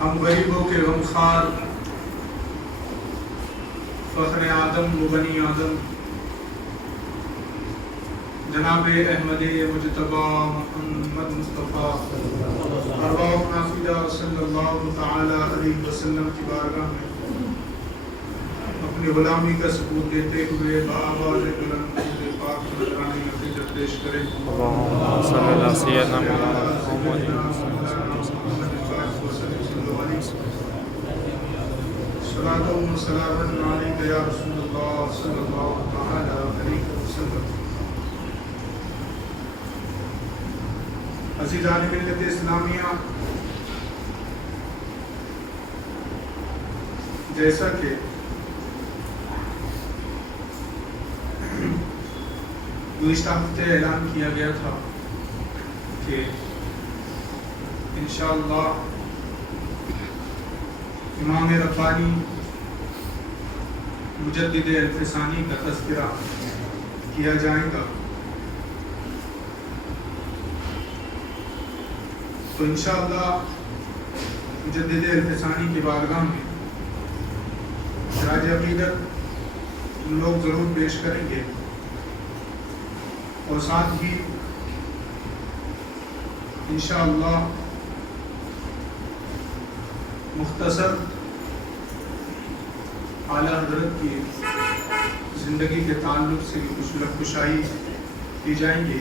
ہم غریبوں کے غمخوار فخر آدم و بنی آدم جناب احمد مجتبی محمد مصطفیٰ ارواح نافدہ صلی اللہ تعالی علیہ وسلم کی بارگاہ میں اپنی غلامی کا ثبوت دیتے ہوئے بآواز بلند درود پاک نذرانے نتیجہ پیش کریں۔ اللہم صلی اللہ سیدنا محمد صلاۃ و سلام علیک یا رسول اللہ صلی اللہ تعالی علیہ وسلم۔ عزیزان ملت اسلامیہ، جیسا کہ گزشتہ ہفتے اعلان کیا گیا تھا کہ انشاءاللہ امام ربانی مجدد الفسانی کا تذکرہ کیا جائے گا، تو انشاءاللہ مجدد الفسانی کی بارگاہ میں خراج عقیدت ہم لوگ ضرور پیش کریں گے، اور ساتھ ہی انشاءاللہ مختصر اعلیٰ حضرت کی زندگی کے تعلق سے کچھ لفظ کی جائیں گی۔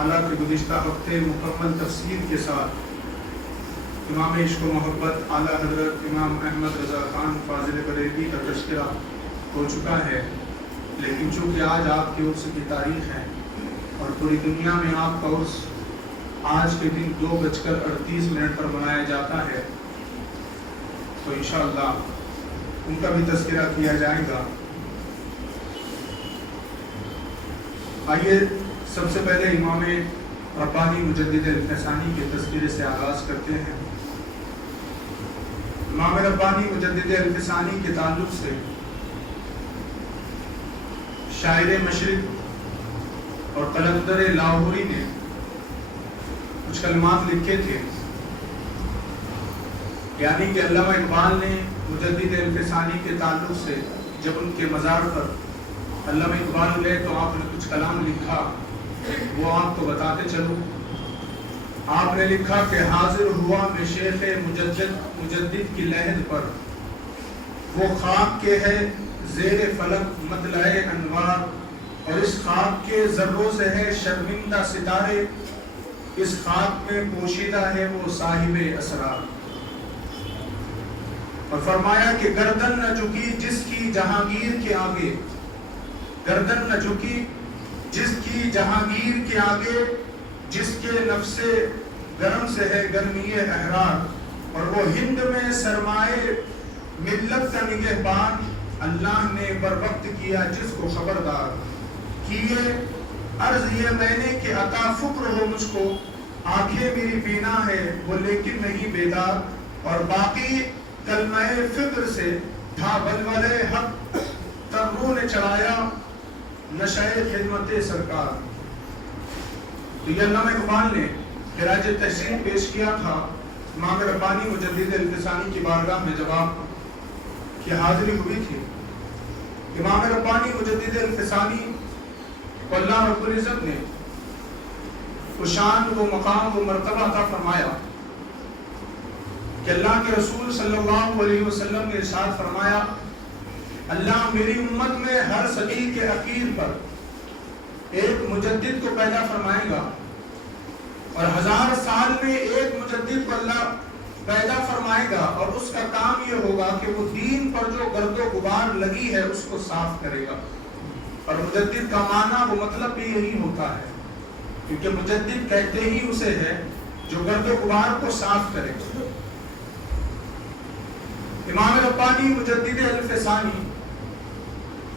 اعلیٰ کے گزشتہ ہفتے مکمل تفصیل کے ساتھ امام عشق و محبت اعلیٰ حضرت امام احمد رضا خان فاضل بریلوی کا تذکرہ ہو چکا ہے، لیکن چونکہ آج آپ کے عرس کی تاریخ ہے اور پوری دنیا میں آپ کا عرس آج کے دن 2:38 پر منایا جاتا ہے، تو انشاءاللہ ان کا بھی تذکرہ کیا جائے گا۔ آئیے سب سے پہلے امام ربانی مجدد الفسانی کے تذکرے سے آغاز کرتے ہیں۔ امام ربانی مجدد الفسانی کے تعلق سے شاعر مشرق اور قلندر لاہوری نے کچھ کلمات لکھے تھے، یعنی کہ علامہ اقبال نے مجدد الفسانی کے تعلق سے جب ان کے مزار پر علامہ اقبال گئے تو آپ نے کچھ کلام لکھا، وہ آپ کو بتاتے چلوں۔ آپ نے لکھا کہ حاضر ہوا میں شیخ مجدد کی لحد پر، وہ خاک کے ہے زیر فلک مطلع انوار، اور اس خاک کے ذروں سے ہے شرمندہ ستارے، اس خاک میں پوشیدہ ہے وہ صاحب اسرار۔ اور فرمایا کہ گردن نہ جھکی جس کی جہانگیر کے آگے، گردن نہ جھکی جس کی جہانگیر کے آگے، جس کے نفس گرم سے ہے گرمی احرار، اور وہ ہند میں سرمائے ملت کا نگہبان، اللہ نے بر وقت کیا جس کو خبردار کیے، عرض یہ میں نے کہ عطا فکر ہو مجھ کو، آنکھیں میری بینا ہے وہ لیکن نہیں بیدار، اور باقی کلمہ فکر سے تھا ولولے حق، ترنو نے چڑھایا نشہ خدمت سرکار۔ تو یہ علامہ اقبال نے خراج تحسین پیش کیا تھا امام ربانی مجدد الفسانی کی بارگاہ میں، جب آپ کی حاضری ہوئی تھی۔ امام ربانی مجدد الفسانی کو اللہ رب العزت نے وہ شان، وہ مقام، وہ مرتبہ عطا فرمایا کہ اللہ کے رسول صلی اللہ علیہ وسلم نے ارشاد فرمایا، اللہ میری امت میں ہر صدی کے اخیر پر ایک مجدد کو پیدا فرمائے گا، اور 1000 سال میں ایک مجدد کو اللہ پیدا فرمائے گا، اور اس کا کام یہ ہوگا کہ وہ دین پر جو گرد و غبار لگی ہے اس کو صاف کرے گا۔ اور مجدد کا معنی وہ مطلب بھی یہی ہوتا ہے، کیونکہ مجدد کہتے ہی اسے ہے جو گرد و غبار کو صاف کرے گا۔ امام ربانی مجدد الفسانی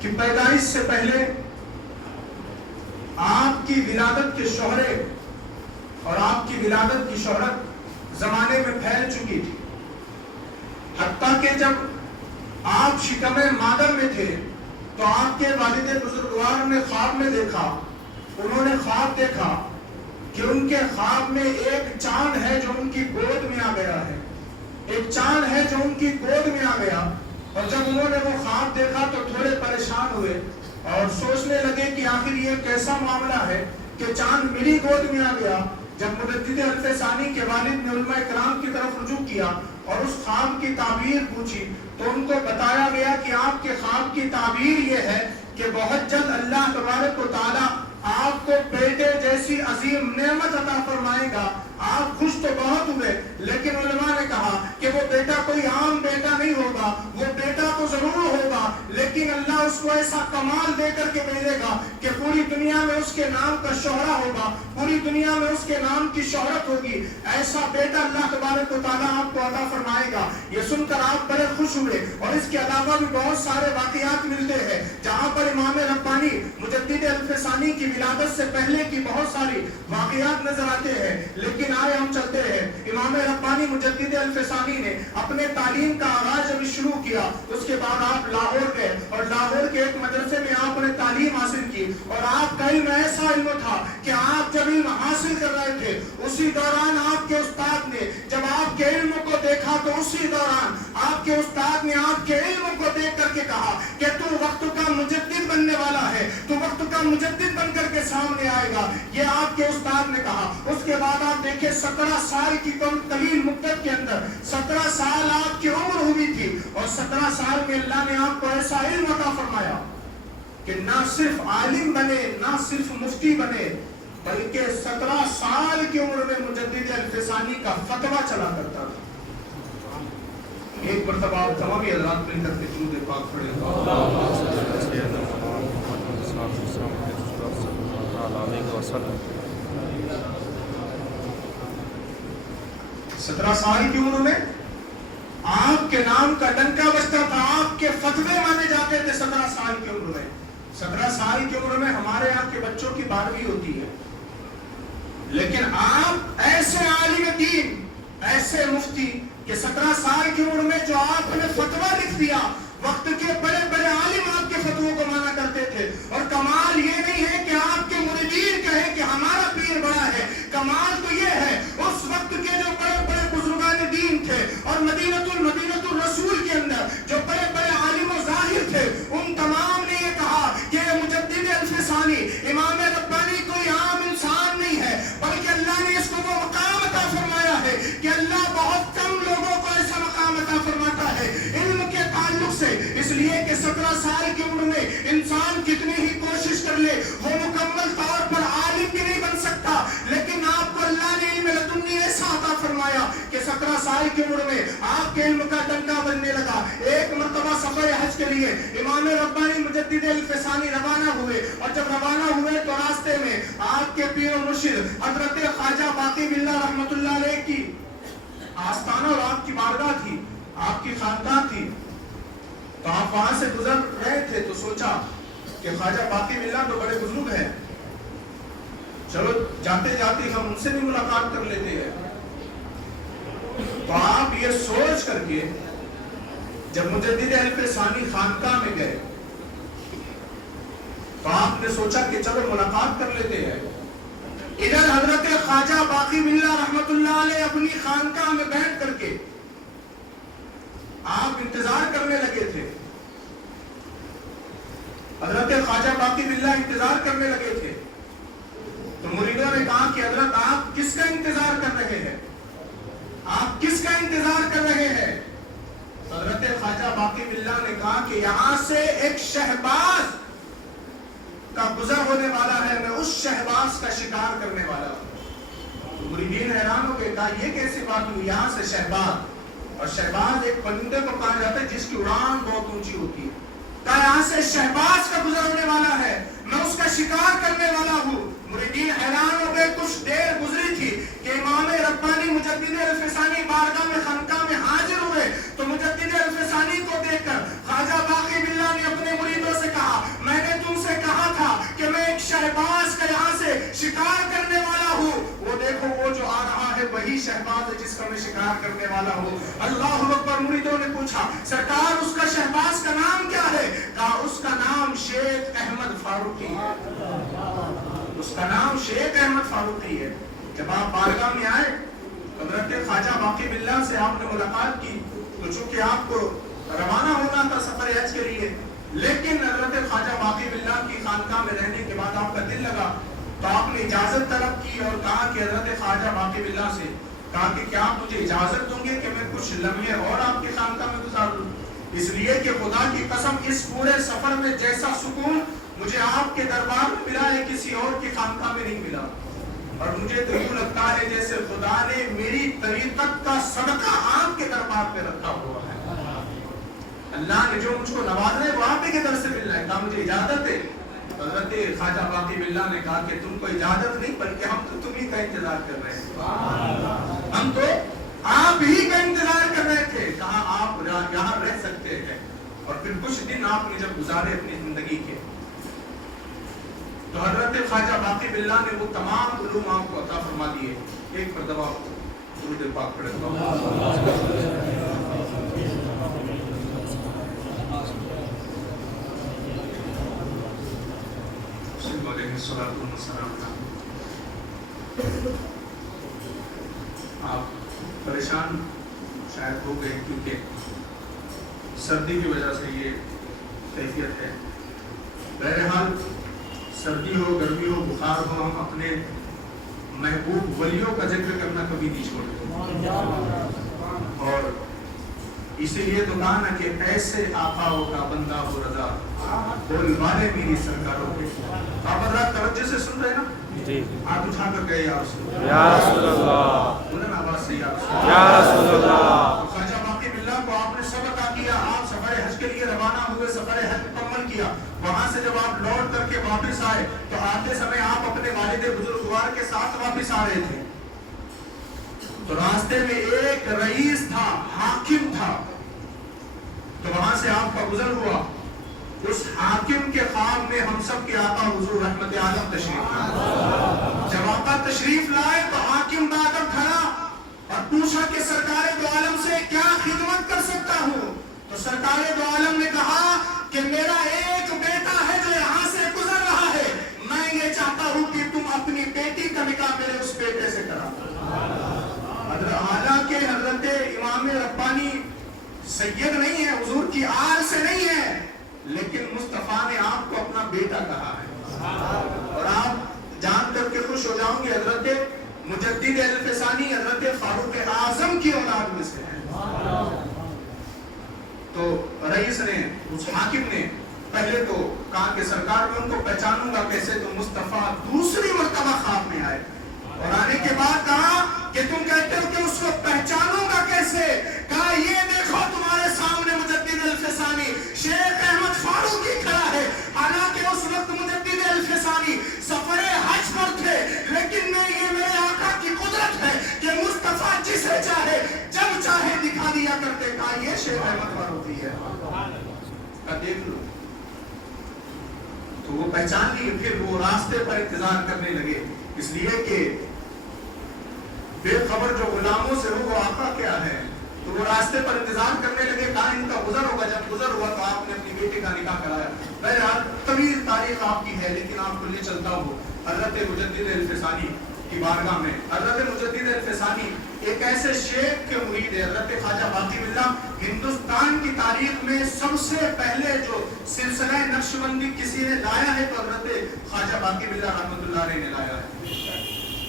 کی پیدائش سے پہلے آپ کی ولادت کے شہرے اور آپ کی ولادت کی شہرت زمانے میں پھیل چکی تھی، حتیٰ کہ جب آپ شکم مادر میں تھے تو آپ کے والد بزرگوار نے خواب میں دیکھا، انہوں نے خواب دیکھا کہ ان کے خواب میں ایک چاند ہے جو ان کی گود میں آ گیا ہے، ایک چاند ہے جو ان کی گود میں آ گیا، اور جب انہوں نے وہ خواب دیکھا تو تھوڑے پریشان ہوئے اور سوچنے لگے کہ آخر یہ کیسا معاملہ ہے کہ چاند میری گود میں آ گیا۔ جب مجدد الف ثانی کے والد نے علماء کرام کی طرف رجوع کیا اور اس خواب کی تعبیر پوچھی تو ان کو بتایا گیا کہ آپ کے خواب کی تعبیر یہ ہے کہ بہت جلد اللہ تبارک و تعالی آپ کو بیٹے جیسی عظیم نعمت عطا فرمائے گا۔ آپ خوش تو بہت ہوئے، لیکن علماء نے کہا کہ وہ بیٹا کوئی عام بیٹا نہیں ہوگا، وہ بیٹا تو ضرور ہوگا، لیکن اللہ اس کو ایسا کمال دے کر کے بھیجے گا کہ پوری دنیا میں اس کے نام کا شہرہ ہوگا، پوری دنیا میں اس کے نام کی شہرت ہوگی۔ ایسا بیٹا اللہ تبارک و تعالیٰ آپ کو عطا فرمائے گا۔ یہ سن کر آپ بڑے خوش ہوئے، اور اس کے علاوہ بھی بہت سارے واقعات ملتے ہیں جہاں پر امام ربانی مجدد الف ثانی کی ولادت سے پہلے کی بہت ساری واقعات نظر آتے ہیں، لیکن آئے ہم چلتے ہیں۔ امام ربانی مجدد الف ثانی نے اپنے تعلیم کا آغاز جب شروع کیا، اس کے بعد آپ لاہور گئے اور لاہور کے ایک مدرسے میں آپ نے تعلیم حاصل کی، اور آپ کا علم ایسا علم تھا کہ آپ جب علم حاصل کر رہے تھے اسی دوران آپ کے استاد نے جب آپ کے علم کو دیکھا تو اسی دوران آپ کے استاد نے آپ کے علم کو دیکھ کر کے کہا کہ تو وقت کا مجدد بننے والا ہے، تو وقت کا مجدد بن کر کے سامنے آئے گا، یہ آپ کے استاد نے کہا۔ اس کے بعد آپ دیکھیں 17 سال کی کم قلیل مدت کے اندر 17 سال آپ کی عمر ہوئی تھی، اور 17 سال میں اللہ نے آپ کو ایسا علم عطا فرمایا کہ نہ صرف عالم بنے، نہ صرف مفتی بنے، بلکہ 17 سال کی عمر میں مجدد الف ثانی کا فتویٰ چلا کرتا تھا۔ ایک مرتبہ آپ تمامی حضرات مل کر کے درود پاک پڑھیں۔ 17 سال کی عمر میں آپ کے نام کا ڈنکا بجتا تھا، آپ کے فتوے مانے جاتے تھے 17 سال کی عمر میں۔ 17 سال کی عمر میں ہمارے یہاں کے بچوں کی 12ویں ہوتی ہے، لیکن آپ ایسے عالم دین، ایسے مفتی کہ 17 سال کی عمر میں جو آپ نے فتویٰ لکھ دیا، وقت کے بڑے بڑے عالم آپ کے فتووں کو مانا کرتے تھے۔ اور کمال یہ نہیں ہے کہ آپ کے مریدین کہیں کہ ہمارا پیر بڑا ہے، کمال تو یہ ہے اس وقت کے جو بڑے بڑے بزرگان دین تھے اور مدینۃ الرسول کے اندر جو بڑے بڑے عالم و ظاہر تھے، ان تمام نے یہ کہا کہ مجدد الف ثانی امام ربانی کوئی عام انسان نہیں ہے، بلکہ اللہ نے اس کو وہ مقام عطا فرمایا ہے کہ اللہ بہت کم لوگوں کو ایسا مقام عطا فرماتا ہے علم کے تعلق سے، اس لیے کہ 17 سال کی عمر میں انسان کتنی ہی کوشش کر لے وہ مکمل طور پر عالم بھی نہیں بن سکتا، لیکن آپ کو اللہ نے علم لدنی ایسا عطا فرمایا کہ 17 سال کی عمر میں آپ کے علم کا ڈنکا بجنے لگا۔ ایک مرتبہ سفر حج کے لیے امام ربانی مجدد الف ثانی روانہ ہوئے، اور جب روانہ ہوئے تو راستے میں آپ کے پیر و مرشد حضرت خواجہ باقی باللہ رحمۃ اللہ علیہ کی آستانہ اور آپ کی بارگاہ تھی، آپ کی خانقاہ تھی، تو آپ وہاں سے گزر رہے تھے تو سوچا کہ خواجہ باقی باللہ تو بڑے بزرگ ہیں، چلو جاتے جاتے ہم ان سے بھی ملاقات کر لیتے ہیں۔ تو آپ یہ سوچ کر کے جب مجدد الف ثانی خانقاہ میں گئے تو آپ نے سوچا کہ چلو ملاقات کر لیتے ہیں۔ ادھر حضرت خواجہ باقی باللہ رحمۃ اللہ علیہ اپنی خانقاہ میں بیٹھ کر کے آپ انتظار کرنے لگے تھے، حضرت خواجہ باقی باللہ انتظار کرنے لگے تھے، تو مریدوں نے کہا کہ حضرت آپ کس کا انتظار کر رہے ہیں، آپ کس کا انتظار کر رہے ہیں؟ حضرت خواجہ باقی باللہ نے کہا کہ یہاں سے ایک شہباز کا گزر ہونے والا ہے، میں اس شہباز کا شکار کرنے والا ہوں۔ تو مریدین حیران ہو گئے، کہا یہ کیسی بات ہوئی، یہاں سے شہباز، اور شہباز ایک پرندے کو کہا جاتا ہے جس کی اڑان بہت اونچی ہوتی ہے، کہا یہاں سے شہباز کا گزر ہونے والا ہے، میں اس کا شکار کرنے والا ہوں۔ مریدین حیران ہو گئے، کچھ دیر گزری تھی کہ امام ربانی مجدد الف ثانی بارگاہ میں خانقاہ میں حاضر ہوئے، تو مجدد الف ثانی کو دیکھ کر خواجہ باقی باللہ نے اپنے مریدوں سے کہا میں نے تم سے کہا تھا کہ میں ایک شہباز کا یہاں سے شکار کرنے والا ہوں، وہ دیکھو وہ جو آ رہا ہے وہی شہباز ہے جس کا میں شکار کرنے والا ہوں۔ اللہ اکبر۔ مریدوں نے پوچھا سرکار اس کا شہباز کا نام کیا ہے؟ کہا اس کا نام شیخ احمد فاروقی ہے، اس کا نام شیخ احمد فاروقی ہے۔ جب آپ بارگاہ میں آئے تو حضرت خواجہ باقی باللہ سے آپ نے ملاقات کی تو چونکہ آپ کو روانہ ہونا تھا سفر حج کے لیے، لیکن حضرت خواجہ باقی باللہ کی خانقاہ میں رہنے کے بعد آپ کا دل لگا تو آپ نے اجازت طلب کی اور کہا کہ حضرت خواجہ باقی باللہ سے کہا کہ کیا آپ مجھے اجازت دوں گے کہ میں کچھ لمحے اور آپ کی خانقاہ میں گزار لوں؟ اس لیے کہ خدا کی قسم اس پورے سفر میں جیسا سکون مجھے آپ کے دربار میں ملا ہے کسی اور کی خانقاہ میں نہیں ملا، اور مجھے تو یوں لگتا ہے جیسے خدا نے میری طریقت کا صدقہ آپ کے دربار پہ رکھا ہوا ہے۔ اللہ نے جو مجھ کو نوازا ہے وہ آپ کے در سے مل رہا ہے، کہا مجھے اجازت ہے۔ حضرت خواجہ باقی باللہ نے کہا کہ تم کو اجازت نہیں بلکہ ہم تو تم ہی کا انتظار کر رہے ہیں، ہم تو آپ ہی کا انتظار کر رہے تھے، کہا آپ یہاں رہ سکتے ہیں۔ اور پھر کچھ دن آپ نے جب گزارے اپنی زندگی کے تو حضرت خواجہ باقی باللہ نے وہ تمام علوم آپ کو عطا فرما دیے۔ ایک مرتبہ درود پاک پڑھے آپ پریشان شاید ہو گئے کیونکہ سردی کی وجہ سے یہ کیفیت ہے۔ بہرحال سردی ہو گرمی ہو بخار ہو، ہم اپنے محبوب ولیوں کا ذکر کرنا کبھی نہیں چھوڑتے، اور اسی لیے تو کہا نا کہ ایسے آقاؤں کا بندہ ہو رضا بول والے میری سرکاروں کے۔ آپ حضرات توجہ سے سن رہے ہیں نا؟ جی ہاتھ اٹھا کر گئے یا رسول اللہ، بولے نا آواز سے یا رسول اللہ۔ خواجہ باقی باللہ کو آپ نے سب عطا کیا، آپ سفر حج کے لیے روانہ ہوئے، سفر حج مکمل کیا، وہاں سے جب آپ لوٹ کر کے واپس آئے تو آتے سمے آپ اپنے والد بزرگوار کے ساتھ واپس آ رہے تھے، تو راستے میں ایک رئیس تھا، حاکم تھا، تو وہاں سے آپ کا گزر ہوا۔ اس حاکم کے خواب میں ہم سب کے آقا حضور رحمت عالم تشریف لائے۔ جب آقا تشریف لائے تو حاکم بادر کھڑا اور پوچھا کہ سرکار دو عالم سے کیا خدمت کر سکتا ہوں؟ تو سرکار دو عالم نے کہا کہ میرا ایک بیٹا ہے جو یہاں سے گزر رہا ہے، میں یہ چاہتا ہوں کہ تم اپنی بیٹی کا نکاح میرے اس بیٹے سے کرا۔ حالانکہ حضرت امام ربانی سید نہیں ہے، حضور کی آل سے نہیں ہے، لیکن مصطفیٰ نے آپ کو اپنا بیٹا کہا ہے، اور آپ جان کر کے خوش ہو جاؤں گے حضرت مجدد الفسانی حضرت فاروق اعظم کی اولاد میں سے ہیں۔ تو رئیس نے، اس حاکم نے پہلے تو کہا کہ سرکار میں ان کو پہچانوں گا کیسے؟ تو مصطفیٰ دوسری مرتبہ خواب میں آئے اور آنے کے بعد کہا کہ تم کہتے ہو کہ اس کو پہچانوں گا کیسے؟ کہا یہ دیکھو تمہارے سامنے مجدد الفسانی شیخ احمد فاروقی کھڑا ہے، حالانکہ اس وقت مجدد الفسانی سفر حج پر تھے، لیکن یہ میرے آقا کی قدرت ہے کہ مصطفیٰ جسے چاہے جب چاہے دکھا دیا کرتے۔ کہا یہ شیخ احمد فاروقی ہے، کہا دیکھ لو۔ تو وہ پہچان لی، پھر وہ راستے پر انتظار کرنے لگے، اس لیے کہ بے خبر جو غلاموں سے ہو وہ آقا کیا ہے، تو وہ راستے پر انتظار کرنے لگے، کہا ان کا گزر ہوگا۔ جب گزر ہوا تو آپ نے اپنی بیٹی کا نکاح کرایا۔ بہرحال طویل تاریخ آپ کی ہے، لیکن آپ کو لے چلتا ہوں حضرت مجدد الفسانی کی بارگاہ میں۔ حضرت مجدد الفسانی ایک ایسے شیخ کے مرید ہے، حضرت خواجہ باقی باللہ ہندوستان کی تاریخ میں سب سے پہلے جو سلسلہ نقشبندی کسی نے لایا ہے تو حضرت خواجہ باقی باللہ رحمۃ اللہ علیہ نے لایا ہے۔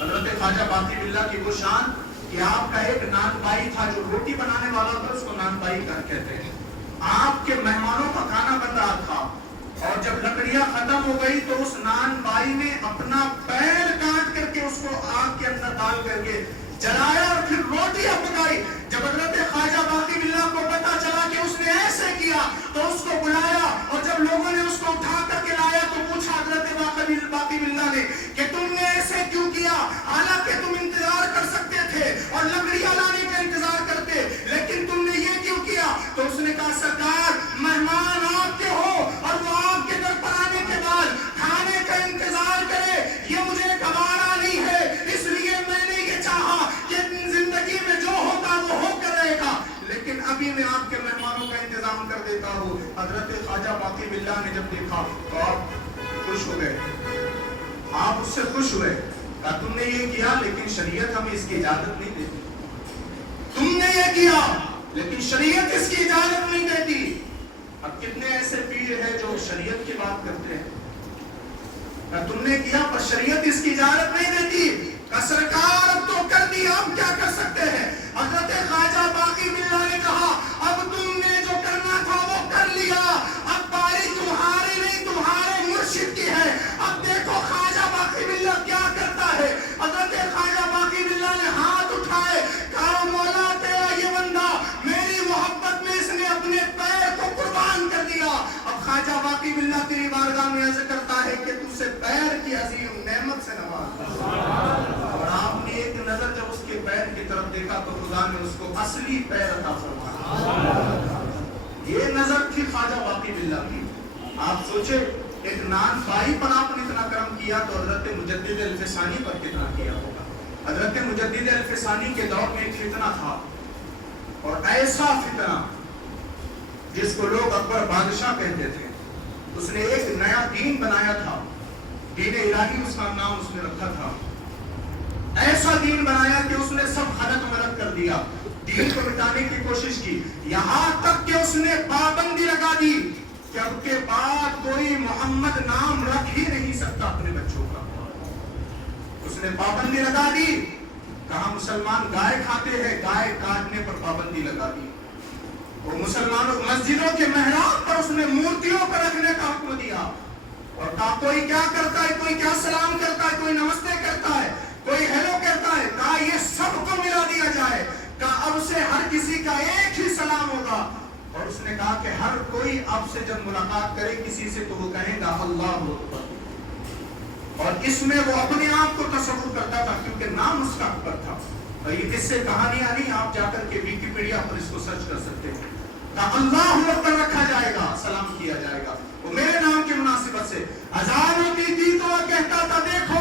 حضرت خواجہ باقی باللہ کی وہ شان کہ آپ کا ایک نان بائی تھا جو روٹی بنانے والا تھا، اس کو نان بائی کہتے ہیں۔ آپ کے مہمانوں کا کھانا بن رہا تھا اور جب لکڑیاں ختم ہو گئی تو اس نان بائی نے اپنا پیر کاٹ کر کے اس کو آگ کے اندر ڈال کر کے جلایا اور پھر روٹیاں پکائی۔ جب حضرت خواجہ باقی باللہ کو پتا چلا کہ اس نے ایسے کیا تو اس کو بلایا، اور جب لوگوں نے اس کو اٹھا کر کے لایا تو پوچھا حضرت باقی باللہ نے کہ تم نے ایسے کیوں کیا؟ حالانکہ تم انتظار کر سکتے تھے اور لکڑیاں لانے کا انتظار کرتے، لیکن تم نے یہ کیوں کیا؟ تو اس نے کہا سرکار مہمان آپ کے ہو اور وہ آپ کے در پر آنے کے بعد کھانے کا انتظار کرے، یہ مجھے گوارا نہیں ہے، اس لیے میں نے یہ چاہا کہ زندگی میں جو ہوتا وہ ہو کر رہے گا، لیکن ابھی میں آپ کے مہمانوں کا انتظام کر دیتا ہوں۔ حضرت خواجہ باقی باللہ نے جب دیکھا تو آپ خوش ہو گئے، آپ اس سے خوش ہوئے، کہا تم نے یہ کیا لیکن شریعت ہمیں اس کی اجازت نہیں دیتی۔ کیا لیکن شریعت اس کی اجازت نہیں دیتی. اب کتنے ایسے پیر ہیں جو شریعت کی بات کرتے ہیں، تم نے کیا پر شریعت اس کی اجازت نہیں دیتی. سرکار اب تو کر دیا، اب کیا کر سکتے ہیں. حضرت خواجہ باقی باللہ نے کہا اب تم نے جو کرنا تھا وہ کر لیا، اب باری تمہاری نہیں تمہارے مرشد کی ہے. اب دیکھو خواجہ باقی باللہ کیا کرتا ہے. حضرت خواجہ باقی باللہ نے ہاتھ اٹھائے، کہا مولا تیرا یہ بندہ میری محبت میں اس نے اپنے پیر کو قربان کر دیا. اب خواجہ باقی باللہ تیری بارگاہ میں عرض کرتا ہے کہ تجھ سے پیر کی عظیم نعمت سے نواز. اور آپ نے ایک نظر جب اس کے پیر کی طرف دیکھا تو خدا نے اس کو اصلی پیر عطا فرمایا. یہ نظر تھی خواجہ باقی باللہ کی. آپ سوچے ایک نان بھائی پر آپ نے اتنا کرم کیا تو حضرت مجدد الفسانی پر کتنا کیا ہوگا. حضرت مجدد الفسانی کے دور میں ایک فتنہ تھا، اور ایسا فتنہ جس کو لوگ اکبر بادشاہ کہتے تھے. اس نے ایک نیا دین بنایا تھا، دین الہی اس کا نام اس نے رکھا تھا. ایسا دین بنایا کہ اس نے سب غلط ملت کر دیا، دین کو مٹانے کی کوشش کی، یہاں تک کہ اس نے پابندی لگا دی کہ اب کے بعد کوئی محمد نام رکھ ہی نہیں سکتا اپنے بچوں کا. اس نے پابندی لگا دی. کہاں مسلمان گائے کھاتے ہیں، گائے کاٹنے پر پابندی لگا دی. وہ مسلمانوں مسجدوں کے محراب پر اس نے مورتیوں پر رکھنے کا حکم دیا. اور کہا کوئی کیا کرتا ہے، کوئی کیا سلام کرتا ہے، کوئی نمستے کرتا ہے، کوئی ہیلو کہتا ہے. کہا یہ سب کو ملا دیا جائے. کہا اب سے ہر کسی کا ایک ہی سلام ہوگا. اور اس نے کہا کہ ہر کوئی اب سے جب ملاقات کرے کسی سے تو وہ کہے گا اللہ اکبر. اور اس میں وہ اپنے آپ کو تصور کرتا تھا کیونکہ نام اس کا اکبر تھا. اور یہ کس سے کہانیاں نہیں، آپ جا کر کے ویکیپیڈیا پر اس کو سرچ کر سکتے ہیں. کہا اللہ اکبر رکھا جائے گا، سلام کیا جائے گا. وہ میرے نام کی مناسبت سے اذان ہوتی تھی تو وہ کہتا تھا دیکھو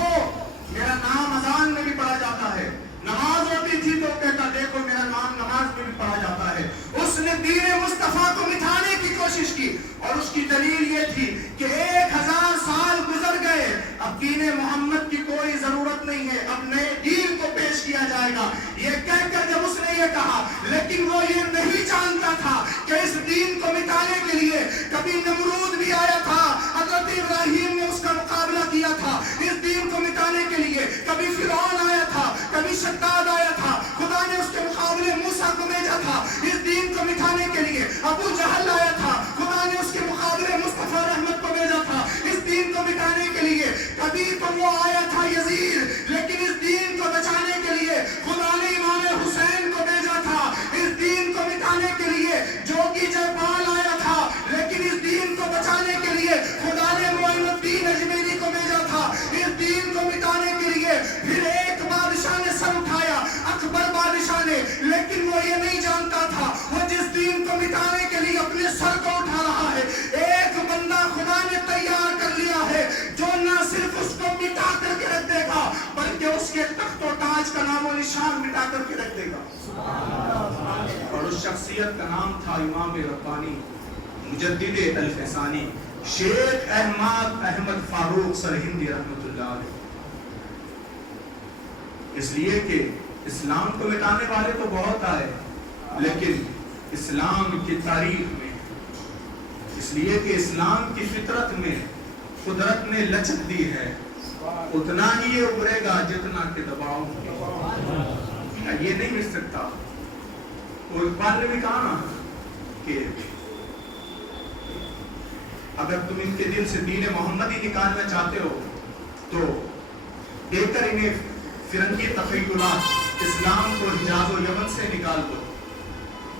میرا نام اذان میں بھی پڑھا جاتا ہے. نماز ہوتی تھی تو کہتا دیکھو میرا نام نماز میں بھی پڑھا جاتا ہے. اس نے دین مصطفیٰ کو مٹھانے کی کوشش کی، اور اس کی دلیل یہ تھی کہ 1000 سال گزر گئے، اب دین محمد کی کوئی ضرورت نہیں ہے، اب نئے دین کو پیش کیا جائے گا. یہ کہہ کر جب اس نے یہ کہا، لیکن وہ یہ نہیں جانتا تھا کہ اس دین کو مٹانے کے لیے کبھی نمرود بھی آیا تھا، حضرت ابراہیم نے اس کا مقابلہ کیا تھا. اس دین کو مٹانے کے لیے کبھی فرعون آیا تھا، کبھی شداد آیا تھا، خدا نے اس کے مقابلے موسیٰ کو بھیجا تھا. اس دین کو مٹانے کے لیے ابو جہل آیا تھا، خدا نے اس کے مقابلے مصطفیٰ رحمت کو بھیجا تھا. اس دین کو مٹانے کے لیے کبھی تو وہ آیا تھا یزید، لیکن اس دین کو بچانے کے لیے خدا نے امام حسین کو بھیجا تھا. اس دین کو مٹانے کے لیے جوگی جیپال آیا تھا، لیکن اس دین کو بچانے کے لیے خدا نے معین الدین اجمیری کو بھیجا تھا. اس دین کو مٹانے کے لیے پھر ایک بادشاہ نے سر اٹھایا، اکبر بادشاہ نے، لیکن وہ یہ نہیں جانتا تھا وہ جس دین کو مٹانے کے لیے اپنے سر کو اٹھا رہا ہے، ایک بندہ خدا نے تیار کر لیا ہے جو نہ صرف اس کو مٹا کر کے رکھ دے گا بلکہ اس کے تخت و تاج کا نام و نشان مٹا کر کے رکھ دے گا. اور اس شخصیت کا نام تھا امام ربانی مجدد الفسانی شیخ احمد فاروق سرہندی رحمۃ اللہ علیہ. اس لیے کہ اسلام کو مٹانے والے تو بہت آئے، لیکن اسلام کی تاریخ میں، اس لیے کہ اسلام کی فطرت میں قدرت نے لچک دی ہے، اتنا ہی یہ ابھرے گا جتنا کہ دباؤ یہ نہیں مل سکتا. وہ اقبال نے بھی کہا نا کہ اگر تم ان کے دل سے دین محمدی نکالنا چاہتے ہو تو دیکھ کر انہیں فرنگی تخیلات اسلام کو حجاز و یمن سے نکال دو.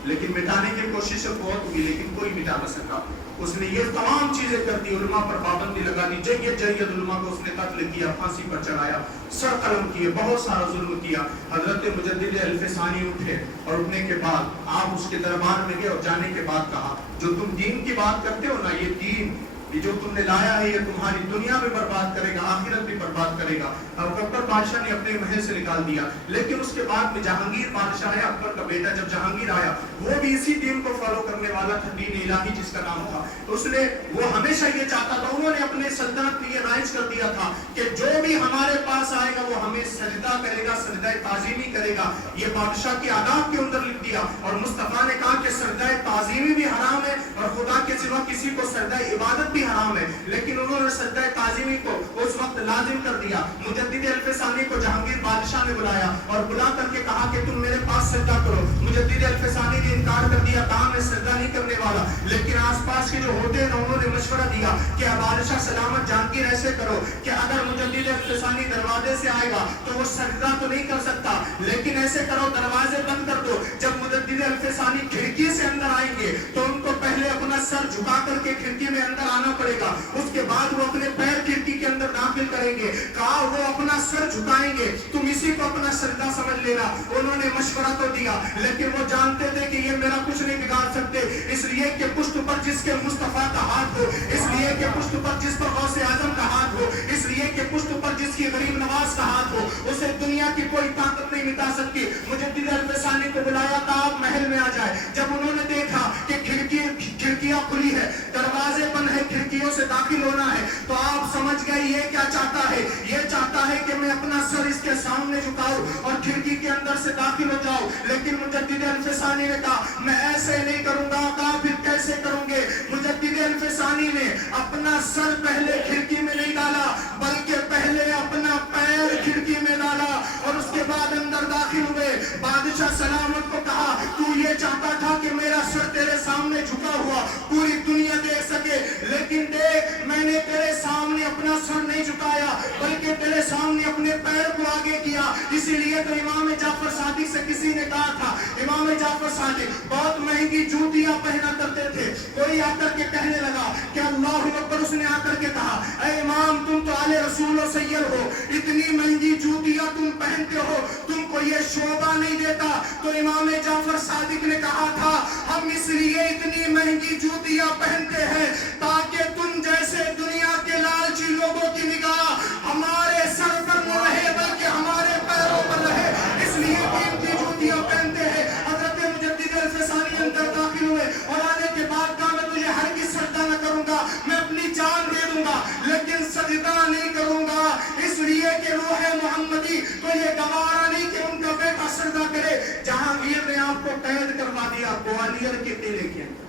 لیکن مٹانے کی کوشش بہت ہوئی لیکن کوئی مٹا نہ سکا. اس نے یہ تمام چیزیں کر دی، علماء پر پابندی لگا دی، جید علماء کو اس نے قتل کیا، پھانسی پر چڑھایا، سر قلم کیے، بہت سارا ظلم کیا. حضرت مجدد الفسانی اٹھے اور اٹھنے کے بعد آپ اس کے دربار میں گئے اور جانے کے بعد کہا جو تم دین کی بات کرتے ہو نا، یہ دین یہ جو تم نے لایا ہے یہ تمہاری دنیا میں برباد کرے گا، آخرت بھی برباد کرے گا. اور اکبر بادشاہ نے اپنے محل سے نکال دیا. لیکن اس کے بعد میں جہانگیر بادشاہ ہے، اکبر کا بیٹا، جب جہانگیر آیا وہ بھی اسی دین کو فالو کرنے والا تھا، دین الہی جس کا نام تھا. اس نے وہ ہمیشہ یہ چاہتا تھا، انہوں نے اپنے سلطنت میں یہ رائج کر دیا تھا کہ جو بھی ہمارے پاس آئے گا وہ ہمیں سجدہ کرے گا، سجدہ تعظیمی کرے گا. یہ بادشاہ کے آداب کے اندر لکھ دیا دیا اور مصطفیٰ نے کہا کہ سجدہ تعظیمی بھی حرام ہے اور خدا کے سوا کسی کو سجدہ عبادت بھی حرام ہے، لیکن انہوں نے سجدہ تعظیمی کو اس وقت لازم کر دیا۔ مجدد الفسانی کو جہانگیر بادشاہ نے بلایا اور بلا کر کے کہا کہ تم میرے پاس سجدہ کرو۔ مجدد الفسانی نے انکار کر دیا، کہا میں سجدہ نہیں کرنے والا، لیکن آس پاس کے جو ہوتے ہیں انہوں نے مشورہ دیا کہ بادشاہ سلامت جہانگیر ایسے کرو کہ اگر مجدد الفسانی دروازے سے آئے گا تو وہ سجدہ تو نہیں کر سکتا، لیکن ایسے کرو دروازے بند کر دو، جب مجدد الفسانی کھڑکی سے اندر آئیں گے تو ان کو پہلے اپنا سر جھکا کر کے کھڑکی میں اندر آنا پڑے گا، اس کے بعد وہ اپنے پیر کھڑکی کے اندر داخل کریں گے۔ کہا وہ اپنا سر جھکائیں گے، تم اسی کو اپنا سجدہ سمجھ لینا۔ انہوں نے مشورہ تو دیا لیکن وہ جانتے تھے کہ یہ میرا کچھ نہیں بگاڑ سکتے، اس لیے کہ پشت پر جس کے مصطفیٰ کا ہاتھ ہو، اس لیے کہ پشت پر جس پر غوث اعظم کا ہاتھ ہو، اس لیے کہ پشت پر جس کی غریب نواز کا ہاتھ ہو، اسے دنیا کی کوئی طاقت نہیں مٹا سکتی۔ مجدد الفسانی کو بلایا تھا آپ محل میں آ جائے۔ جب انہوں نے دیکھا کہ کھڑکیاں کھلی ہے، دروازے بند ہے، کھڑکیوں سے داخل ہونا ہے، تو آپ سمجھ گئے یہ کیا چاہتا ہے، یہ چاہتا ہے کہ میں اپنا سر اس کے سامنے جھکاؤں اور کھڑکی کے اندر سے داخل ہو جاؤں، لیکن مجدد الفسانی نے کہا میں ایسے نہیں کروں گا۔ کہا پھر کیسے کروں گے؟ مجدد الفسانی نے اپنا سر پہلے کھڑکی میں نہیں ڈالا بلکہ پہلے اپنا پیر کھڑکی میں ڈالا اور اس کے بعد اندر داخل ہوئے۔ بادشاہ سلامت کو کہا تو یہ چاہتا تھا کہ میرا سر تیرے سامنے جھکا ہوا پوری دنیا دیکھ سکے، لیکن دیکھ میں نے تیرے سامنے اپنا سر نہیں جھکایا بلکہ تیرے سامنے اپنے پیر کو آگے کیا۔ اسی لیے تو امام جعفر صادق سے کسی نے کہا تھا، امام جعفر صادق بہت مہنگی جوتیاں پہنا کرتے تھے، کوئی آ کر کے کہنے لگا کہ اللہ اکبر، اس نے آ کر کے کہا اے امام تم تو آل رسول و سید ہو، اتنی مہنگی جوتیاں تم پہنتے ہو، تم کو یہ شوبہ نہیں دیتا؟ تو امام جعفر صادق نے کہا تھا ہم اس لیے اتنی مہنگی جوتیاں پہنتے ہیں تاکہ تم جیسے دنیا کے لالچی لوگوں کی نگاہ ہمارے سر پر نہ رہے بلکہ ہمارے پیروں پر رہے، اس لیے قیمتی جوتیاں پہنتے ہیں۔ حضرت مجدد الفسانی اندر داخل ہوئے اور آنے کے بعد کہا میں تجھے ہرگز سجدہ نہ کروں گا، میں اپنی جان دے دوں گا لیکن سجدہ نہیں کروں گا، اس لیے کہ روح محمدی تو یہ گوارا نہیں کہ ان کا بیٹا سجدہ کرے۔ جہانگیر نے آپ کو قید کروا دیا گوالیر کے قلعے کے اندر،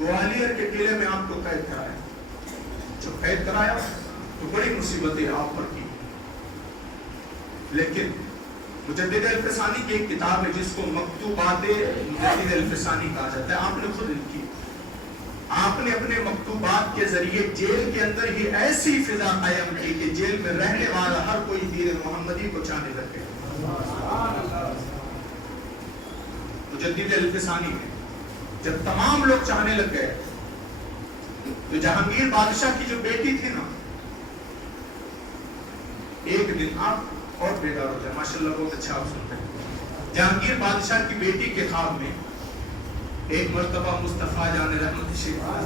گوالیر کے قلعے میں آپ کو قید کرایا۔ جو قید کرایا تو بڑی مصیبتیں آپ پر کی، لیکن مجدد الفسانی کی ایک کتاب ہے جس کو مکتوبات مجدد الفسانی کہا جاتا ہے، آپ نے خود لکھی، آپ نے اپنے مکتوبات کے ذریعے جیل کے اندر ہی ایسی فضا قائم کی کہ جیل میں رہنے والا ہر کوئی دین محمدی کو چاہنے لگے۔ مجدد الفسانی میں جب تمام لوگ چاہنے لگ گئے تو جہانگیر بادشاہ کی جو بیٹی تھی نا، ایک دن آپ اور بیدار ہو جائے، ماشاءاللہ بہت اچھا آپ سنتے ہیں، جہانگیر بادشاہ کی بیٹی کے خواب میں ایک مرتبہ مصطفیٰ جان رحمت تشریف لائے،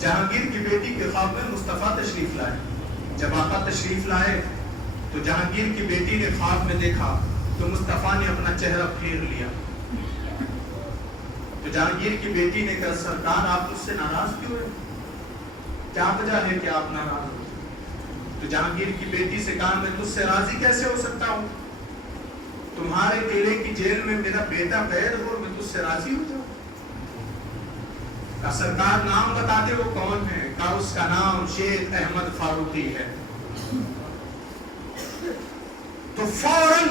جہانگیر کی بیٹی کے خواب میں مصطفیٰ تشریف لائے۔ جب آقا تشریف لائے تو جہانگیر کی بیٹی نے خواب میں دیکھا تو مصطفیٰ نے اپنا چہرہ پھیر لیا۔ تو جہانگیر کی بیٹی نے کہا سرکار آپ مجھ سے ناراض کیوں ہیں؟ کیا وجہ ہے کہ آپ ناراض ہو؟ تو جہانگیر کی بیٹی سے کہا میں تجھ سے راضی کیسے ہو سکتا ہوں؟ تمہارے قلعے کی جیل میں میرا بیٹا قید ہو، میں تجھ سے راضی ہو جاؤں؟ کہا سرکار نام بتا دے وہ کون ہے؟ کہا اس کا نام شیخ احمد فاروقی ہے۔ تو فوراً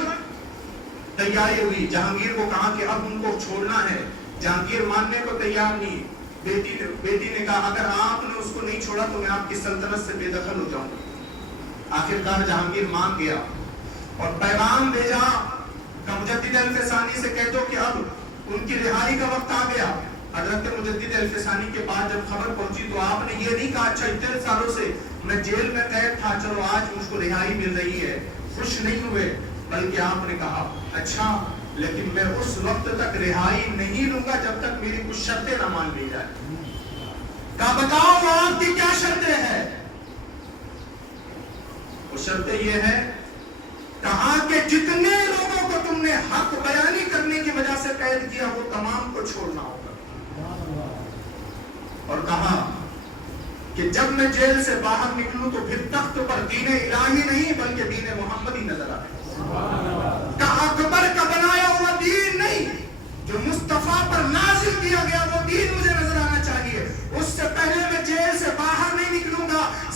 تیاری ہوئی، جہانگیر کو کہا کہ اب ان کو چھوڑنا ہے، جہانگیر ماننے کو تیار نہیں۔ بیٹی نے کہا اگر آپ نے اس کو نہیں چھوڑا تو میں آپ کی سلطنت سے بے دخل ہو جاؤں۔ آخرکار جہانگیر مان گیا اور پیغام بھیجا کہ مجدد الفسانی سے کہہ دو کہ اب ان کی رہائی کا وقت آ گیا۔ حضرت مجدد الفسانی کے بعد جب خبر پہنچی تو آپ نے یہ نہیں کہا اچھا اتنے سالوں سے میں جیل میں قید تھا، چلو آج مجھ کو رہائی مل رہی ہے، خوش نہیں ہوئے، بلکہ آپ نے کہا اچھا لیکن میں اس وقت تک رہائی نہیں لوں گا جب تک میری کچھ شرطیں نہ مان لی جائے۔ کہا بتاؤ آپ کی کیا شرطیں ہیں؟ وہ شرطیں یہ ہے، کہا کہ جتنے لوگوں کو تم نے حق بیانی کرنے کی وجہ سے قید کیا وہ تمام کو چھوڑنا ہوگا، اور کہا کہ جب میں جیل سے باہر نکلوں تو پھر تخت پر دین الہی نہیں بلکہ دین محمدی نظر آئے۔ کہا اکبر کا بنایا ہوا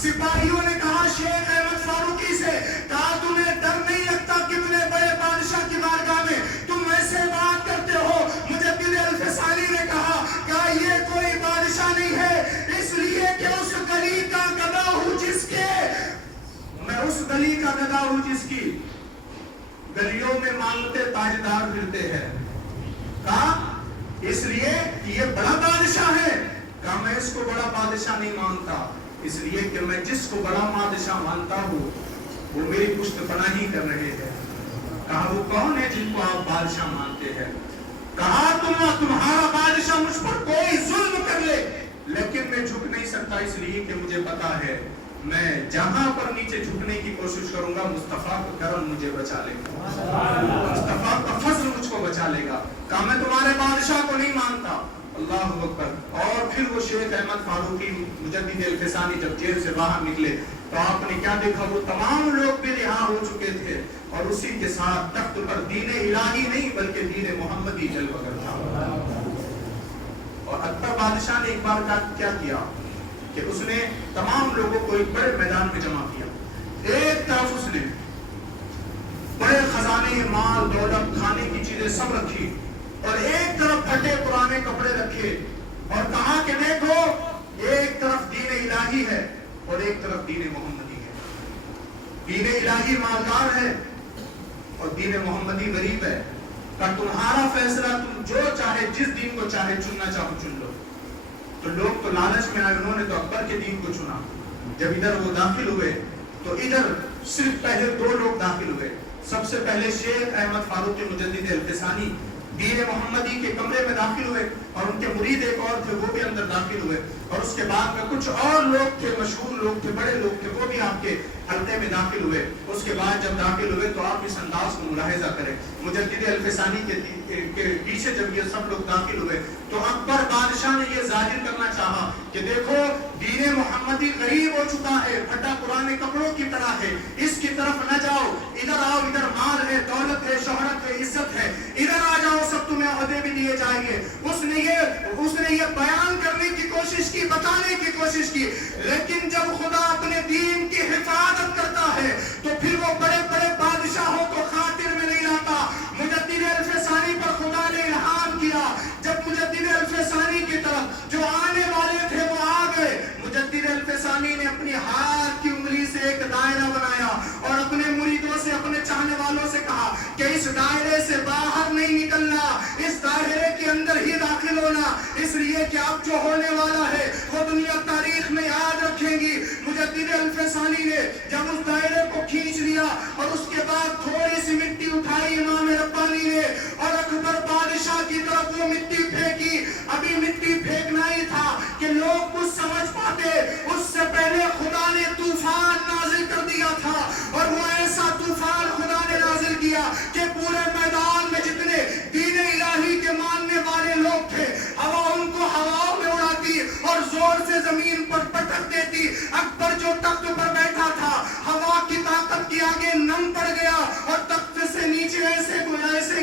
سپاہیوں نے کہا شیخ احمد فاروقی سے، کہا تمہیں ڈر نہیں لگتا کتنے بڑے بادشاہ کی بارگاہ میں تم ایسے بات کرتے ہو؟ مجدد الفسانی نے کہا یہ کوئی بادشاہ نہیں ہے، اس لیے کہ اس گلی کا گدا ہوں جس کے، میں اس گلی کا گدا ہوں جس کی گلیوں میں مانگتے تاجدار پھرتے ہیں۔ کہا اس لیے کہ یہ بڑا بادشاہ ہے، کہا میں اس کو بڑا بادشاہ نہیں مانتا، اس لیے کہ میں جس کو بڑا بادشاہ مانتا ہوں وہ میری پشت پناہی کر رہے ہیں۔ کہا وہ کون ہے جن کو آپ بادشاہ مانتے ہیں؟ کہا تمہارا بادشاہ مجھ پر کوئی ظلم کر لے لیکن میں جھک نہیں سکتا، اس لیے کہ مجھے پتا ہے میں جہاں پر نیچے جھکنے کی کوشش کروں گا مصطفیٰ کا کرم مجھے بچا لے گا، مصطفیٰ کا فضل مجھ کو بچا لے گا۔ کہا میں تمہارے بادشاہ کو نہیں مانتا۔ اللہ اکبر۔ اور پھر وہ شیخ احمد فاروقی مجدد الفسانی جب جیل سے باہر نکلے تو آپ نے کیا دیکھا؟ وہ تمام لوگ بھی رہا ہو چکے تھے اور اسی کے ساتھ تخت پر دین الہی نہیں بلکہ دین محمدی جلوہ گر تھا۔ اور اکبر بادشاہ نے ایک بار کیا کیا کہ اس نے تمام لوگوں کو ایک بڑے میدان میں جمع کیا۔ ایک طرف اس نے بڑے خزانے، مال، دولت، کھانے کی چیزیں سب رکھی اور ایک طرف پھٹے پرانے کپڑے رکھے اور کہا کہ دیکھو ایک طرف دین الہی ہے اور ایک طرف دین محمدی ہے۔ دین الہی مالدار ہے اور دین محمدی غریب ہے، کہ تمہارا فیصلہ، تم جو چاہے جس دین کو چاہے چننا چاہو چن لو۔ تو لوگ تو لالچ میں آئے، انہوں نے تو اکبر کے دین کو چنا۔ جب ادھر وہ داخل ہوئے تو ادھر صرف پہلے دو لوگ داخل ہوئے۔ سب سے پہلے شیخ احمد فاروقی مجدد الفسانی دین محمدی کے کمرے میں داخل ہوئے اور ان کے مرید ایک اور تھے وہ بھی اندر داخل ہوئے، اور اس کے بعد میں کچھ اور لوگ تھے، مشہور لوگ تھے، بڑے لوگ تھے، وہ بھی آپ کے حلقے میں داخل ہوئے۔ اس کے بعد جب داخل ہوئے تو آپ اس انداز کو ملاحظہ کریں، مجدد الفسانی کے پیچھے جب یہ سب لوگ داخل ہوئے تو اکبر بادشاہ نے یہ ظاہر کرنا چاہا کہ دیکھو دین محمدی غریب ہو چکا ہے، پھٹا پرانے کپڑوں کی طرح ہے، اس کی طرف نہ جاؤ، ادھر آؤ، ادھر مال ہے، دولت ہے، شہرت ہے، عزت ہے، ادھر آ جاؤ، سب تمہیں عہدے بھی دیے جائیں گے۔ اس نے یہ بیان کرنے کی کوشش کی، بتانے کی کوشش کی، لیکن جب خدا اپنے دین کی حفاظت کرتا ہے تو پھر وہ بڑے بڑے بادشاہوں کو خاطر میں نہیں لاتا۔ مجدد الفسانی پر خدا نے الہام کیا، جب مجدد الفسانی کی طرف جو آنے والے تھے وہ آ گئے، مجدد الفسانی نے اپنی ہاتھ کی انگلی سے ایک دائرہ بنایا اور اپنے مریدوں سے، اپنے چاہنے والوں سے کہا کہ اس دائرے سے باہر نہیں نکلنا، اس دائرے کے اندر ہی داخل ہونا، اس لیے کہ اب جو ہونے والا ہے وہ دنیا تاریخ میں یاد رکھیں گی۔ مجدد الفسانی نے جب اس دائرے کو کھینچ لیا اور اس کے بعد تھوڑی سی مٹی اٹھائی امام ربانی نے اور اکبر بادشاہ کی طرف وہ مٹی پھینکی۔ ابھی مٹی پھینکنا ہی تھا کہ لوگ کچھ سمجھ پاتے، اس سے پہلے خدا نے طوفان نازل کر دیا تھا، اور وہ ایسا طوفان خدا نے نازل کیا کہ پورے میدان میں جتنے دین الہی کے ماننے والے لوگ تھے ہوا ان کو ہواؤں میں اڑاتی اور زور سے زمین پر پٹک دیتی۔ اکبر جو تخت پر بیٹھا تھا ہوا کی طاقت کے آگے نم پڑ گیا اور تخت سے نیچے ایسے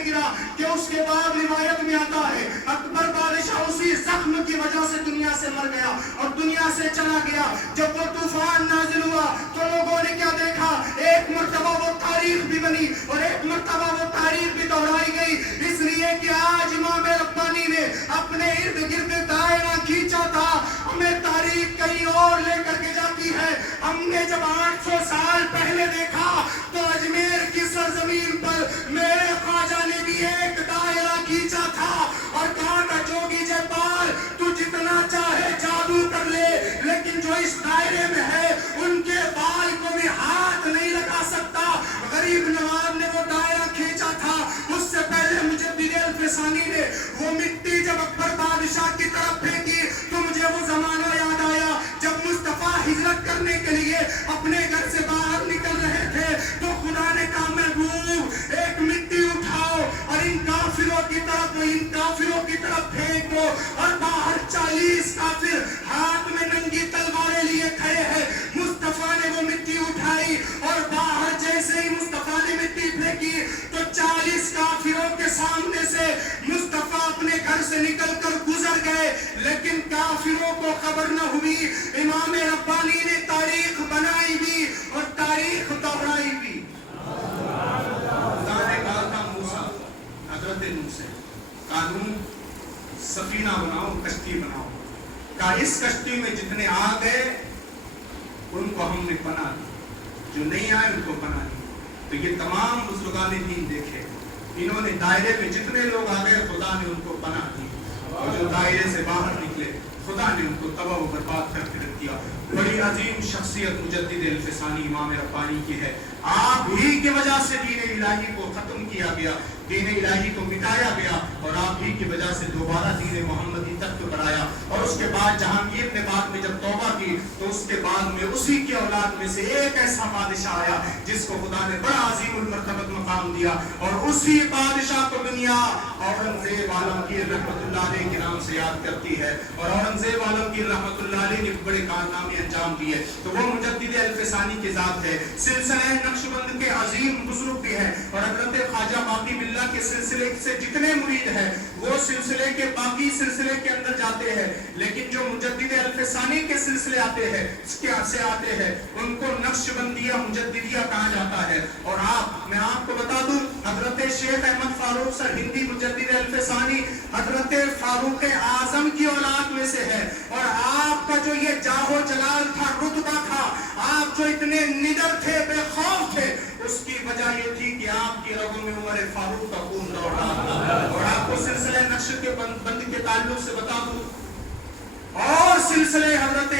گرا کہ اس کے بعد روایت میں آتا ہے اکبر بادشاہ اسی زخم کی وجہ سے دنیا سے مر گیا اور دنیا سے چلا گیا۔ جب وہ طوفان نازل ہوا تو لوگوں نے کیا دیکھا؟ ایک مرتبہ وہ تاریخ بھی بنی اور ایک مرتبہ وہ تاریخ بھی دہرائی گئی، اس لیے کہ آج امام ربانی نے اپنے ارد گرد دائرہ کھینچا تھا، ہمیں تاریخ کہیں اور لے کر کے جاتی ہے۔ ہم نے جب 800 سال پہلے دیکھا تو اجمیر کی سرزمین پر میرے خواجہ نے بھی ایک دائرہ کھینچا تھا اور کہا تھا جوگی جے پال تو جتنا چاہے جادو کر لے، لیکن جو اس دائرے میں ہے ان کے بال کو بھی ہاتھ نہیں لگا سکتا۔ غریب نواب نے وہ دائرہ کھینچا تھا، اس سے پہلے مجدد الفسانی نے وہ مٹی جب اکبر بادشاہ کی طرف پھینکی تو مجھے وہ زمانہ یاد آیا جب مصطفیٰ ہجرت کرنے کے لیے اپنے گھر سے باہر نکل رہے تھے تو خدا نے کہا محبوب ایک مٹی اٹھاؤ اور ان کافروں کی طرف پھینک دو، اور باہر 40 کافر ہاتھ میں ننگی تلواریں لیے کھڑے ہیں۔ مصطفیٰ نے وہ مٹی اٹھائی اور باہر جیسے ہی مصطفیٰ نے مٹی پھینکی تو 40 کافروں کے سامنے سے مصطفیٰ اپنے گھر سے نکل کر گزر گزر گئے لیکن کافروں کو خبر نہ ہوئی. امام ربانی نے تاریخ بنائی بھی اور تاریخ دوہرائی بھی. خدا نے کہا تھا موسیٰ حضرت نوح سے قانون سفینہ بناؤ, کشتی بناؤ. کہا اس کشتی میں جتنے آ گئے ان کو ہم نے پناہ دی, جو نہیں آئے ان کو پناہ دی. تو یہ تمام بزرگان دین دیکھے, انہوں نے دائرے میں جتنے لوگ آ گئے خدا نے ان کو پناہ دی, اور جو دائرے سے باہر نکلے خدا نے ان کو تباہ و برباد کر کے رکھ دیا. بڑی عظیم شخصیت مجدد الفسانی امام ربانی کی ہے. آپ ہی کی وجہ سے دین الہی کو ختم کیا گیا, دین الہی کو مٹایا گیا, اور آپ ہی کی وجہ سے دوبارہ دین محمدی تک بڑھایا. اور اس کے بعد جہانگیر نے بعد میں جب توبہ کی تو اس کے بعد میں اسی کی اولاد میں سے ایک ایسا بادشاہ آیا جس کو خدا نے بڑا عظیم المرتبت مقام دیا, اور اسی بادشاہ کو دنیا اورنگزیب عالمگیر رحمت اللہ علیہ کے نام سے یاد کرتی ہے. اور اورنگزیب عالمگیر رحمت اللہ علیہ نے بڑے کارنامے انجام دیے. تو وہ مجدد الفسانی کی ذات ہے. سلسلہ نقشبند کے عظیم بزرگ بھی ہے, اور حضرت خواجہ باقی باللہ کے سلسلے سے جتنے مرید ہیں وہ سلسلے کے باقی سلسلے کے اندر جاتے ہیں, لیکن جو مجدد الفسانی کے سلسلے آتے ہیں سے آتے ہیں ان کو نقشبندیہ مجددیہ کہا جاتا ہے. اور میں آپ کو بتا دوں, حضرت شیخ احمد فاروق سر ہندی مجدد الفسانی حضرت فاروق اعظم کی اولاد میں سے ہے. اور آپ کا جو یہ جاہ و جلال تھا, رتبہ تھا, آپ جو اتنے نڈر تھے, بے خوف تھے, اس کی وجہ یہ تھی کہ آپ کی رگوں میں عمر فاروق کا خون دوڑ رہا تھا. اور آپ کو سلسلہ نقش کے بند کے تعلق سے بتا دوں, اور سلسلے حضرت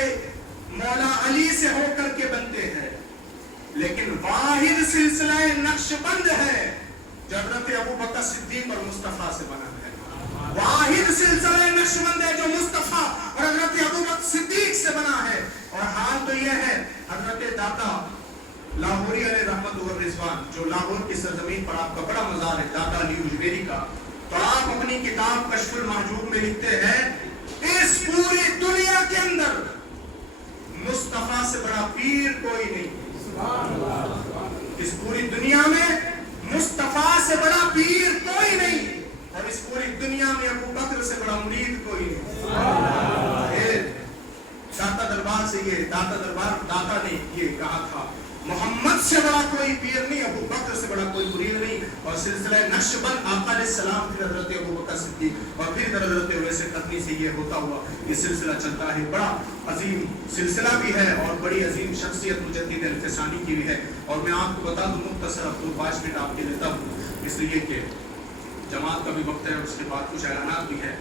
مولا علی سے ہو کر کے بنتے ہیں, لیکن واحد سلسلہ نقش بند ہے جو حضرت ابو بکر صدیق اور مصطفیٰ سے بنا ہے. واحد سلسلہ نقش بند ہے جو مصطفیٰ اور حضرت ابو بکر صدیق سے بنا ہے. اور حال تو یہ ہے, حضرت داتا لاہوری علیہ رحمت و رضوان جو لاہور کی سرزمین پر آپ کا بڑا مزار ہے, داتا علی اجمیری کا, تو آپ اپنی کتاب کشف المحجوب میں لکھتے ہیں اس پوری دنیا کے اندر مصطفیٰ سے بڑا پیر کوئی نہیں. اس پوری دنیا میں مصطفیٰ سے بڑا پیر کوئی نہیں, اور اس پوری دنیا میں ابو بکر سے بڑا مرید کوئی نہیں. داتا دربار سے یہ داتا نے یہ کہا تھا, محمد سے بڑا کوئی پیر نہیں, ابو بکر سے بڑا کوئی مرید نہیں. اور سلسلہ نقشبند آقا علیہ السلام, پھر حضرت ابو بکر صدیق, اور پھر حضرت اویس قرنی سے یہ ہوتا ہوا یہ سلسلہ چلتا ہے. بڑا عظیم سلسلہ بھی ہے اور بڑی عظیم شخصیت مجدد الفسانی کی بھی ہے. اور میں آپ کو بتا دوں, مختصر اب تو 5 منٹ آپ کے لیتا ہوں, اس لیے کہ جماعت کا بھی وقت ہے, اس کے بعد کچھ اعلانات بھی ہے.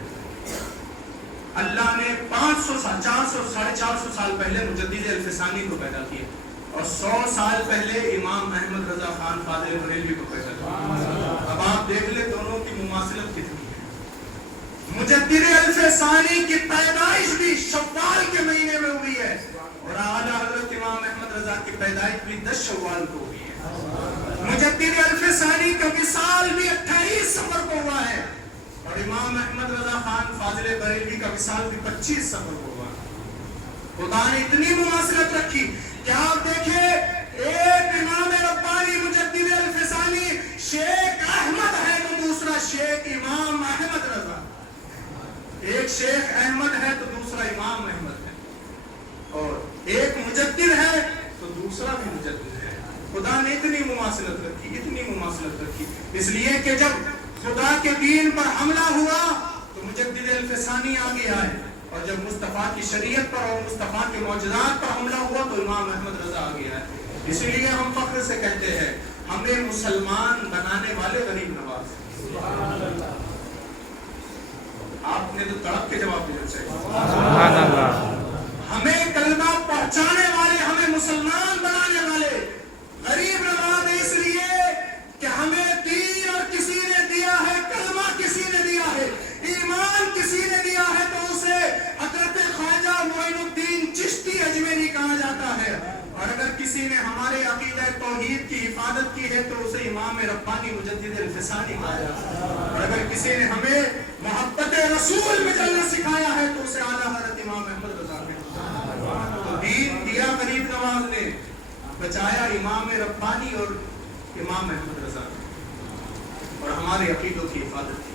اللہ نے 500 سال 400 450 سال پہلے مجدد الفسانی کو پیدا کیا, اور 100 سال پہلے امام احمد رضا خان فاضل بریلوی کو پیدا کیا. اب آپ دیکھ لیں دونوں کی مماثلت کتنی ہے. مجدد الفسانی کی پیدائش بھی شوال کے مہینے میں ہوئی ہے, اور اعلیٰ حضرت امام احمد رضا کی پیدائش بھی 10 شوال کو ہوئی ہے. مجدد الفسانی کا وصال بھی 28 صفر کو ہوا ہے, اور امام احمد رضا خان فاضل بریلوی کا وصال بھی 25 صفر کو ہوا. خدا نے اتنی مماثلت رکھی کہ آپ دیکھیں ایک امام ربانی مجدد الفسانی شیخ احمد ہے تو دوسرا شیخ امام احمد رضا. ایک شیخ احمد ہے تو دوسرا امام احمد ہے, اور ایک مجدد ہے تو دوسرا بھی مجدد ہے. خدا نے اتنی مماثلت رکھی, اس لیے کہ جب خدا کے دین پر حملہ ہوا تو مجدد الفسانی آگے آئے, اور جب مصطفیٰ کی شریعت پر اور مصطفیٰ کے معجزات پر حملہ ہوا تو امام احمد رضا آگے آئے. اسی لیے ہم فخر سے کہتے ہیں ہمیں مسلمان بنانے والے غریب نواز. آپ نے تو تڑپ کے جواب دینا چاہیے. ہمیں کلمہ پہنچانے والے, ہمیں مسلمان بنانے والے غریب نواز ہے, اس لیے کہ ہمیں دین اور کسی نے دیا ہے, کلمہ کسی نے دیا ہے, ایمان کسی نے دیا ہے, تو اسے حضرت خواجہ معین الدین چشتی اجمیری کہا جاتا ہے. اور اگر کسی نے ہمارے عقیدہ توحید کی حفاظت کی ہے تو اسے امام ربانی مجدد الفسانی کہا جاتا ہے. اور اگر کسی نے ہمیں محبت رسول میں چلنا سکھایا ہے تو اسے اعلیٰ حضرت امام احمد رضا نے. تو دین دیا غریب نواز نے, بچایا امام ربانی اور امام احمد رضا نے, اور ہمارے عقیدوں کی حفاظت کی.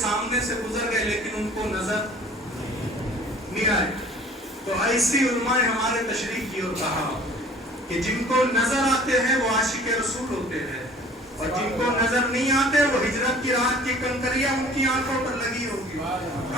سامنے سے گزر گئے لیکن ان کو نظر نہیں آئے. تو ایسی علماء ہمارے تشریح کی اور کہا کہ جن کو نظر آتے ہیں وہ عاشق رسول ہوتے ہیں اور جن کو نظر نہیں آتے وہ ہجرت کی رات کی کنکریاں ان کی آنکھوں پر لگی ہوگی.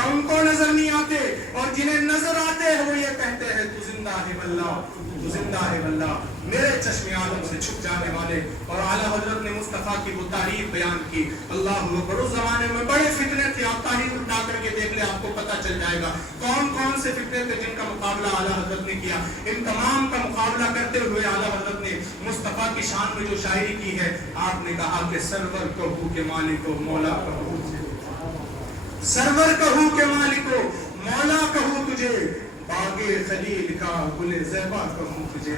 ان کو نظر نہیں آتے اور جنہیں نظر آتے ہیں وہ یہ کہتے ہیں تو زندہ ہے واللہ، تو زندہ ہے واللہ. میرے چشم عالم سے چھپ جانے والے. اور اعلیٰ حضرت نے مصطفیٰ کی وہ تعریف بیان کی. اللہ اکبر. اس زمانے میں بڑے فتنے تھے، آپ تاریخ اٹھا کر کے دیکھ لیں آپ کو پتہ چل جائے گا کون کون سے فتنے تھے جن کا مقابلہ اعلیٰ حضرت نے کیا. ان تمام کا مقابلہ کرتے ہوئے اعلیٰ حضرت نے مصطفیٰ کی شان میں جو شاعری کی ہے، آپ نے کہا کہ سرور کہو کہ مالک و مولا کہو، سرور کہو کہ مالک و مولا کہوں تجھے، باغ خلیل کا گل زیبا کہوں تجھے.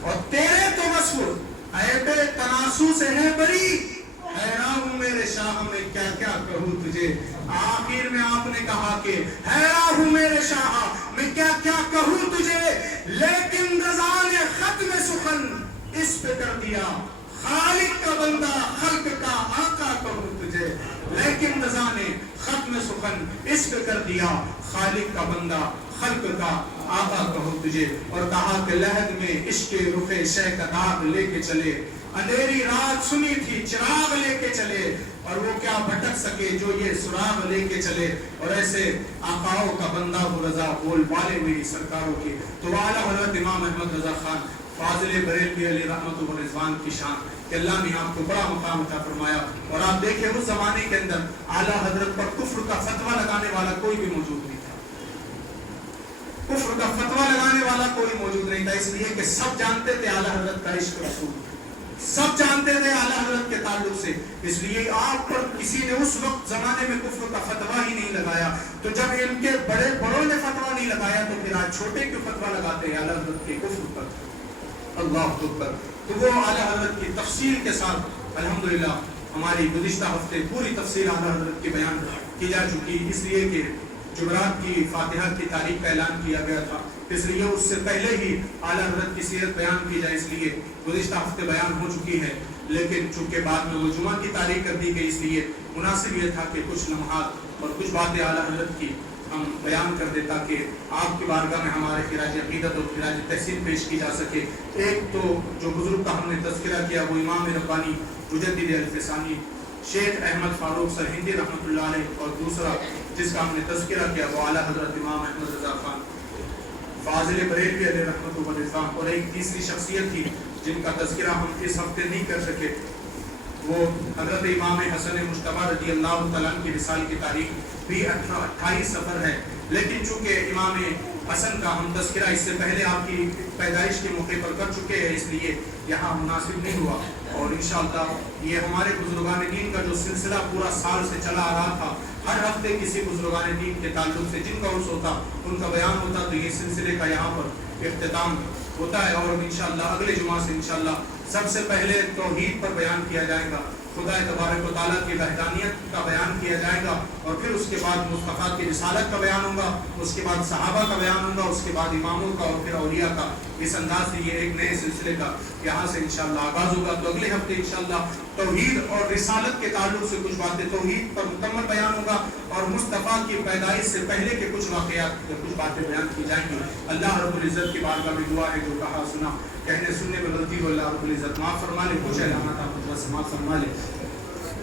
اور تیرے تو وصف عیب تناسو سے ہے بری، حیران ہوں میرے شاہ میں کیا کیا کہوں تجھے. آخر میں آپ نے کہا کہ حیران ہوں میرے شاہ میں کیا کیا کہوں تجھے، لیکن رضا نے ختم سخن اس پہ کر دیا، خالق کا بندہ خلق کا آقا کہوں تجھے. لیکن رضا نے ختم سخن اس پہ کر دیا، خالق کا بندہ خلق کا آقا کہوں تجھے. اور کہا کہ لہد میں عشق رخ شہ کا داغ لے کے چلے، اندھیری رات سنی تھی چراغ لے کے چلے، اور وہ کیا بھٹک سکے جو یہ سراغ لے کے چلے. اور ایسے آقاؤں کا بندہ وہ رضا، بول والے میری سرکاروں کے. تو اعلیٰ حضرت امام احمد رضا خان فاضل بریلوی علیہ رحمت و رضوان کی شان کہ اللہ نے آپ کو بڑا مقام عطا فرمایا. اور آپ دیکھیں اس زمانے کے اندر اعلیٰ حضرت پر کفر کا فتویٰ لگانے والا کوئی بھی موجود نہیں تھا. کفر کا فتویٰ لگانے والا کوئی موجود نہیں تھا، اس لیے کہ سب جانتے تھے اعلیٰ حضرت کا عشق رسول، سب جانتے تھے اعلیٰ حضرت کے تعلق سے. اس لیے آپ پر کسی نے اس وقت زمانے میں کفر کا فتویٰ ہی نہیں لگایا. تو جب ان کے بڑے بڑوں نے فتویٰ نہیں لگایا تو پھر آج چھوٹے کیوں فتویٰ لگاتے ہیں اعلیٰ حضرت کے کفر پر. اللہ اکبر. تو وہ اعلیٰ حضرت کی تفصیل کے ساتھ الحمدللہ ہماری گزشتہ ہفتے پوری تفصیل اعلیٰ حضرت کی بیان کی جا چکی، اس لیے کہ جمعرات کی فاتحہ کی تاریخ کا اعلان کیا گیا تھا، اس لیے اس سے پہلے ہی اعلیٰ حضرت کی سیرت بیان کی جائے، اس لیے گزشتہ ہفتے بیان ہو چکی ہے. لیکن چونکہ بعد میں وہ جمعہ کی تاریخ کر دی گئی، اس لیے مناسب یہ تھا کہ کچھ لمحات اور کچھ باتیں اعلیٰ حضرت کی ہم بیان کر دیں تاکہ آپ کی بارگاہ میں ہمارے خراج عقیدت اور خراج تحسین پیش کی جا سکے. ایک تو جو بزرگ کا ہم نے تذکرہ کیا وہ امام ربانی مجدد الف ثانی شیخ احمد فاروق سرہندی رحمۃ اللہ علیہ، اور دوسرا جس کا ہم نے تذکرہ کیا وہ اعلیٰ حضرت امام احمد رضا خان فاضل بریلوی علیہ رحمۃ اللہ. اور ایک تیسری شخصیت تھی جن کا تذکرہ ہم اس ہفتے نہیں کر سکے، وہ حضرت امام حسن مجتبی رضی اللہ تعالیٰ کی وصال کی تاریخ بھی 28 سفر ہے. لیکن چونکہ امام حسن کا ہم تذکرہ اس سے پہلے آپ کی پیدائش کے موقع پر کر چکے ہیں، اس لیے یہاں مناسب نہیں ہوا. اور انشاءاللہ یہ ہمارے بزرگان دین کا جو سلسلہ پورا سال سے چلا آ رہا تھا، ہر ہفتے کسی بزرگان دین کے تعلق سے جن کا عرص ہوتا ان کا بیان ہوتا، تو یہ سلسلے کا یہاں پر اختتام ہوتا ہے. اور انشاءاللہ اگلے جمعہ سے انشاءاللہ سب سے پہلے توحید پر بیان کیا جائے گا، خدا تبارک و تعالیٰ کی وحدانیت کا بیان کیا جائے گا، اور پھر اس کے بعد مصطفیٰ کی رسالت کا بیان ہوگا، اس کے بعد صحابہ کا بیان ہوگا، اس کے بعد اماموں کا اور پھر اولیاء کا. اس انداز سے یہ ایک نئے سلسلے کا یہاں سے انشاءاللہ آغاز ہوگا. تو اگلے ہفتے انشاءاللہ توحید اور رسالت کے تعلق سے کچھ باتیں توحید پر مکمل بیان ہوگا، اور مصطفیٰ کی پیدائش سے پہلے کے کچھ واقعات کچھ باتیں بیان کی جائیں گی. اللہ رب العزت کی بارگاہ میں دعا ہے جو کہا سنا کہنے سننے میں غلطی ہو اللہ رب العزت معاف فرما لے، کچھ علامات آپ معاف فرما لے.